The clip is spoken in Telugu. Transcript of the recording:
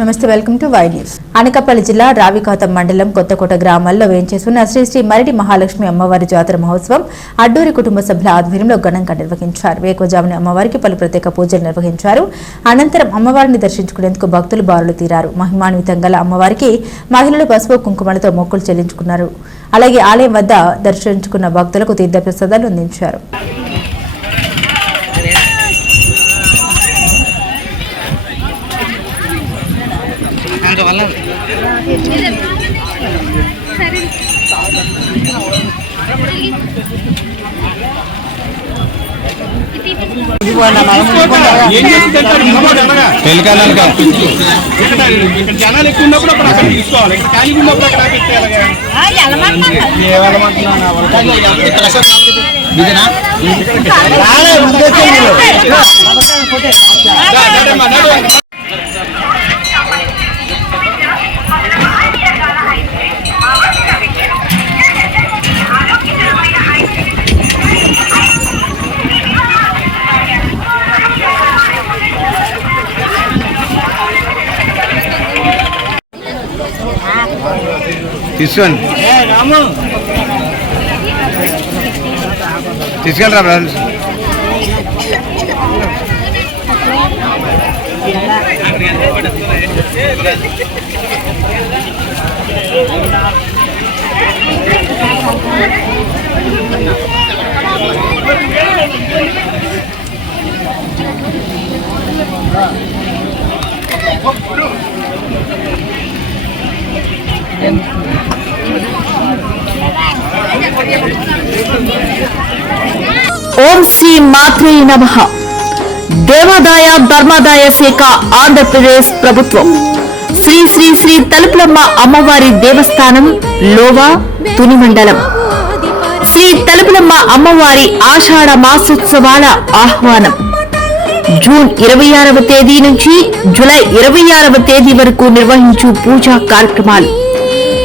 నమస్తే welcome to Y news. Anakapalli జిల్లా రావికాతం మండలం కొత్తకోట గ్రామాల్లో వేయించేస్తున్న శ్రీ శ్రీ మరిడి మహాలక్ష్మి అమ్మవారి జాతర మహోత్సవం అడ్డూరి కుటుంబ సభ్యుల ఆధ్వర్యంలో ఘనంగా నిర్వహించారు. వేకోజామున అమ్మవారికి పలు ప్రత్యేక పూజలు నిర్వహించారు. అనంతరం అమ్మవారిని దర్శించుకునేందుకు భక్తులు బారులు తీరారు. మహిమాన్వితం అమ్మవారికి మహిళలు పసుపు కుంకుమలతో మొక్కులు చెల్లించుకున్నారు. అలాగే ఆలయం వద్ద దర్శించుకున్న భక్తులకు తీర్థప్రసాదాలు అందించారు. ఇక్కడ జనాలు ఎక్కువ ఉన్నప్పుడు అప్పుడు అక్కడ తీసుకోవాలి ఇక్కడ ఖాళీ ఉన్నప్పుడు అక్కడ పెట్టేయాలి తీసుకోండి తీసుకెళ్ళరా బ్రదర్స్? ఓం శ్రీ మాత్రే నమ. దేవాదాయ ధర్మాదాయ శాఖ ఆంధ్రప్రదేశ్ ప్రభుత్వం. శ్రీ శ్రీ శ్రీ తలుపులమ్మ అమ్మవారి దేవస్థానం లోవా తుని మండలం శ్రీ తలుపులమ్మ అమ్మవారి ఆషాఢ మాసోత్సవాల ఆహ్వానం. జూన్ ఇరవై ఆరవ తేదీ నుంచి జూలై ఇరవై ఆరవ తేదీ వరకు నిర్వహించు పూజా కార్యక్రమాలు.